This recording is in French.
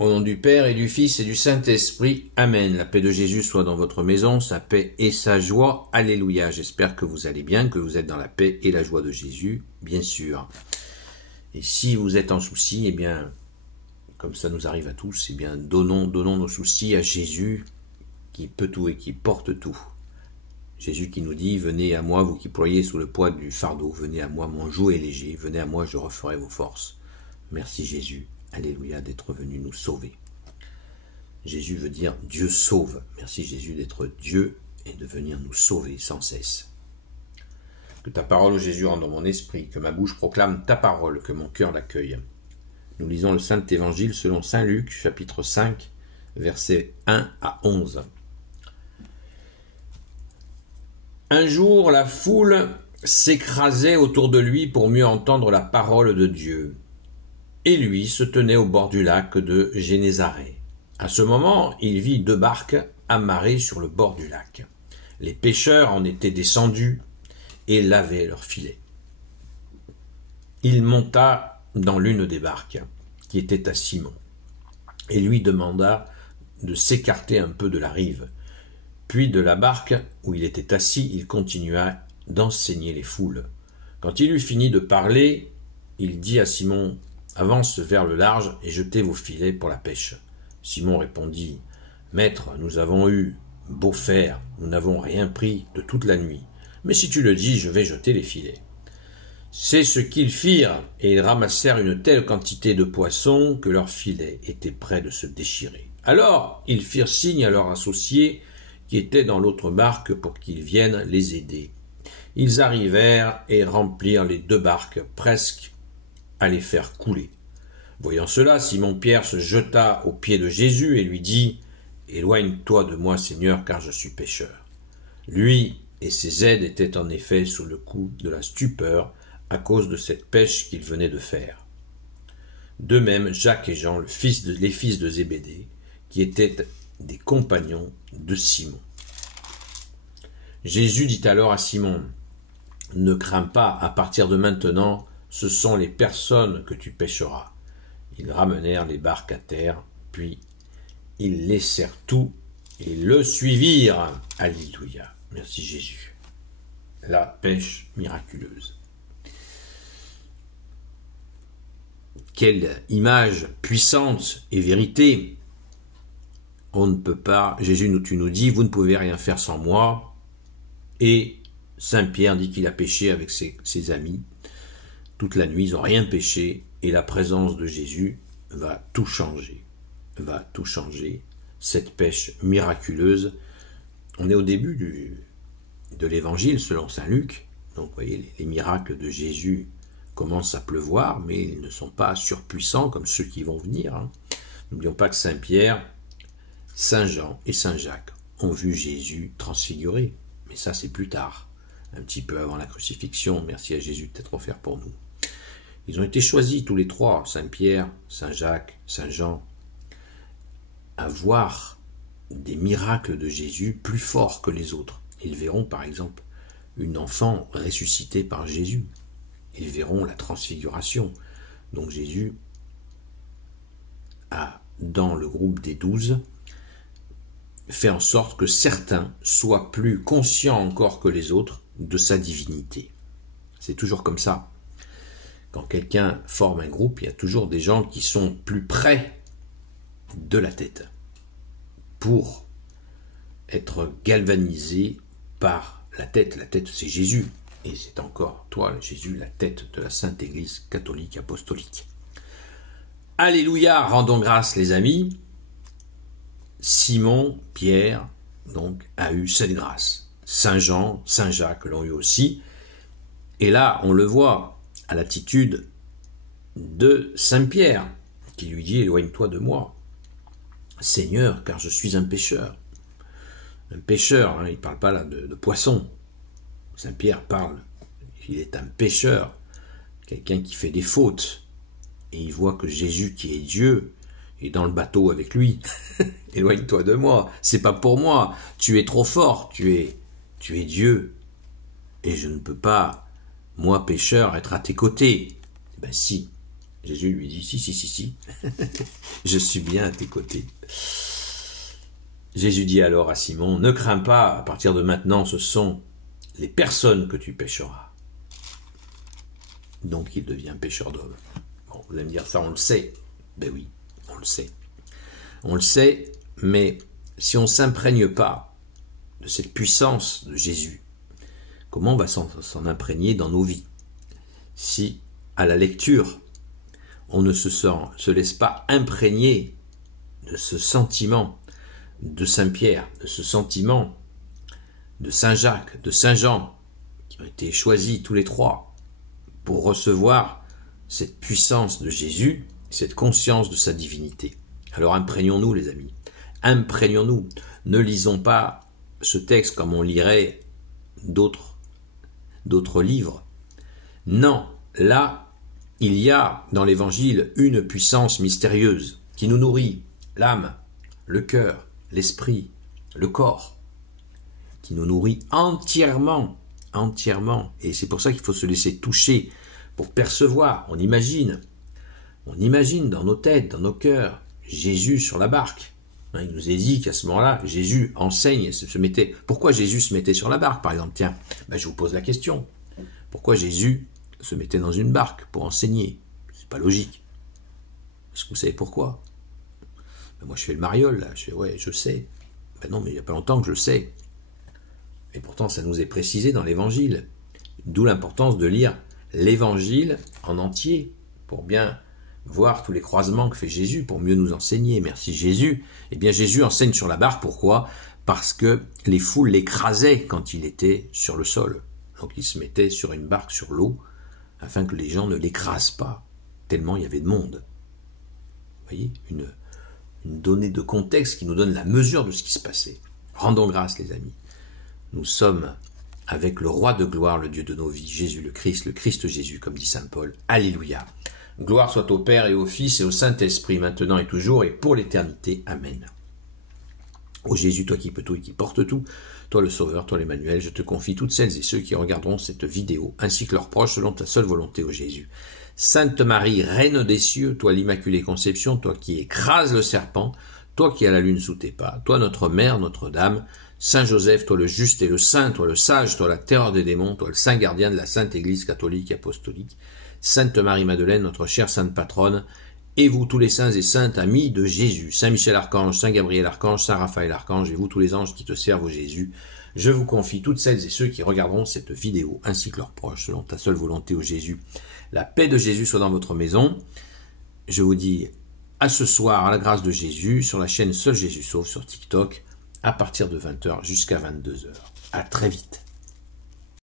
Au nom du Père et du Fils et du Saint-Esprit. Amen. La paix de Jésus soit dans votre maison, sa paix et sa joie. Alléluia. J'espère que vous allez bien, que vous êtes dans la paix et la joie de Jésus, bien sûr. Et si vous êtes en souci, eh bien, comme ça nous arrive à tous, eh bien, donnons nos soucis à Jésus, qui peut tout et qui porte tout. Jésus qui nous dit, venez à moi, vous qui ployez sous le poids du fardeau, venez à moi, mon joug est léger, venez à moi, je referai vos forces. Merci Jésus. Alléluia, d'être venu nous sauver. Jésus veut dire Dieu sauve. Merci Jésus d'être Dieu et de venir nous sauver sans cesse. Que ta parole, Jésus, rentre dans mon esprit, que ma bouche proclame ta parole, que mon cœur l'accueille. Nous lisons le Saint Évangile selon Saint Luc, chapitre 5, versets 1 à 11. Un jour, la foule s'écrasait autour de lui pour mieux entendre la parole de Dieu. Et lui se tenait au bord du lac de Génézareth. À ce moment, il vit 2 barques amarrées sur le bord du lac. Les pêcheurs en étaient descendus et lavaient leurs filets. Il monta dans l'une des barques, qui était à Simon, et lui demanda de s'écarter un peu de la rive. Puis de la barque où il était assis, il continua d'enseigner les foules. Quand il eut fini de parler, il dit à Simon, « Avance vers le large et jetez vos filets pour la pêche. » Simon répondit, « Maître, nous avons eu beau faire, nous n'avons rien pris de toute la nuit. Mais si tu le dis, je vais jeter les filets. » C'est ce qu'ils firent, et ils ramassèrent une telle quantité de poissons que leurs filets étaient près de se déchirer. Alors ils firent signe à leurs associés qui étaient dans l'autre barque pour qu'ils viennent les aider. Ils arrivèrent et remplirent les 2 barques presque à les faire couler. Voyant cela, Simon-Pierre se jeta aux pieds de Jésus et lui dit « Éloigne-toi de moi, Seigneur, car je suis pécheur. » Lui et ses aides étaient en effet sous le coup de la stupeur à cause de cette pêche qu'ils venaient de faire. De même, Jacques et Jean, les fils de Zébédée, qui étaient des compagnons de Simon. Jésus dit alors à Simon « Ne crains pas, à partir de maintenant, ce sont les personnes que tu pêcheras. » Ils ramenèrent les barques à terre, puis ils laissèrent tout et le suivirent. Alléluia. Merci Jésus. La pêche miraculeuse. Quelle image puissante et vérité. On ne peut pas, Jésus tu nous dis, vous ne pouvez rien faire sans moi. Et Saint Pierre dit qu'il a pêché avec ses amis. Toute la nuit, ils n'ont rien pêché. Et la présence de Jésus va tout changer. Va tout changer. Cette pêche miraculeuse. On est au début de l'évangile selon Saint Luc. Donc vous voyez, les miracles de Jésus commencent à pleuvoir, mais ils ne sont pas surpuissants comme ceux qui vont venir. N'oublions pas que Saint Pierre, Saint Jean et Saint Jacques ont vu Jésus transfiguré. Mais ça, c'est plus tard, un petit peu avant la crucifixion. Merci à Jésus d'être offert pour nous. Ils ont été choisis tous les 3, Saint Pierre, Saint Jacques, Saint Jean, à voir des miracles de Jésus plus forts que les autres. Ils verront par exemple une enfant ressuscitée par Jésus. Ils verront la transfiguration. Donc Jésus a, dans le groupe des 12, fait en sorte que certains soient plus conscients encore que les autres de sa divinité. C'est toujours comme ça. Quand quelqu'un forme un groupe, il y a toujours des gens qui sont plus près de la tête pour être galvanisés par la tête. La tête, c'est Jésus. Et c'est encore, toi, Jésus, la tête de la Sainte Église catholique apostolique. Alléluia, rendons grâce, les amis. Simon, Pierre, donc, a eu cette grâce. Saint Jean, Saint Jacques l'ont eu aussi. Et là, on le voit à l'attitude de Saint Pierre, qui lui dit « Éloigne-toi de moi, Seigneur, car je suis un pécheur. » Un pécheur, il ne parle pas là de poisson. Saint Pierre parle, il est un pécheur, quelqu'un qui fait des fautes. Et il voit que Jésus, qui est Dieu, est dans le bateau avec lui. « Éloigne-toi de moi, c'est pas pour moi, tu es trop fort, tu es Dieu. Et je ne peux pas, moi pécheur, être à tes côtés. » Ben si, Jésus lui dit, si, je suis bien à tes côtés. Jésus dit alors à Simon, ne crains pas, à partir de maintenant, ce sont les personnes que tu pêcheras. Donc il devient pêcheur d'hommes. Bon, vous allez me dire, ça on le sait. Ben oui, on le sait. On le sait, mais si on ne s'imprègne pas de cette puissance de Jésus, comment on va s'en imprégner dans nos vies? Si, à la lecture, on ne se laisse pas imprégner de ce sentiment de Saint-Pierre, de ce sentiment de Saint-Jacques, de Saint-Jean, qui ont été choisis tous les trois pour recevoir cette puissance de Jésus, cette conscience de sa divinité. Alors imprégnons-nous, les amis, imprégnons-nous. Ne lisons pas ce texte comme on lirait d'autres livres. Non, là, il y a dans l'Évangile une puissance mystérieuse qui nous nourrit l'âme, le cœur, l'esprit, le corps, qui nous nourrit entièrement. Et c'est pour ça qu'il faut se laisser toucher pour percevoir. On imagine dans nos têtes, dans nos cœurs, Jésus sur la barque. Il nous est dit qu'à ce moment-là, Jésus enseigne, se mettait. Pourquoi Jésus se mettait sur la barque, par exemple? Tiens, je vous pose la question. Pourquoi Jésus se mettait dans une barque pour enseigner? C'est pas logique. Est-ce que vous savez pourquoi? Moi, je fais le mariole, là. Je sais. Non, mais il n'y a pas longtemps que je le sais. Et pourtant, ça nous est précisé dans l'Évangile. D'où l'importance de lire l'Évangile en entier, pour bien voir tous les croisements que fait Jésus, pour mieux nous enseigner. Merci Jésus. Eh bien, Jésus enseigne sur la barque. Pourquoi? Parce que les foules l'écrasaient quand il était sur le sol. Donc, il se mettait sur une barque sur l'eau, afin que les gens ne l'écrasent pas, tellement il y avait de monde. Vous voyez, une donnée de contexte qui nous donne la mesure de ce qui se passait. Rendons grâce, les amis. Nous sommes avec le roi de gloire, le Dieu de nos vies, Jésus le Christ Jésus, comme dit saint Paul. Alléluia. Gloire soit au Père et au Fils et au Saint-Esprit, maintenant et toujours et pour l'éternité. Amen. Ô Jésus, toi qui peux tout et qui portes tout, toi le Sauveur, toi l'Emmanuel, je te confie toutes celles et ceux qui regarderont cette vidéo, ainsi que leurs proches, selon ta seule volonté, ô Jésus. Sainte Marie, Reine des cieux, toi l'Immaculée Conception, toi qui écrases le serpent, toi qui as la lune sous tes pas, toi notre Mère, Notre-Dame, Saint Joseph, toi le juste et le saint, toi le sage, toi la terreur des démons, toi le saint gardien de la Sainte Église catholique et apostolique, Sainte Marie-Madeleine, notre chère Sainte Patronne, et vous tous les saints et saintes amis de Jésus, Saint Michel Archange, Saint Gabriel Archange, Saint Raphaël Archange, et vous tous les anges qui te servent au Jésus, je vous confie toutes celles et ceux qui regarderont cette vidéo, ainsi que leurs proches, selon ta seule volonté au Jésus. La paix de Jésus soit dans votre maison. Je vous dis à ce soir, à la grâce de Jésus, sur la chaîne Seul Jésus Sauve sur TikTok, à partir de 20h jusqu'à 22h. À très vite.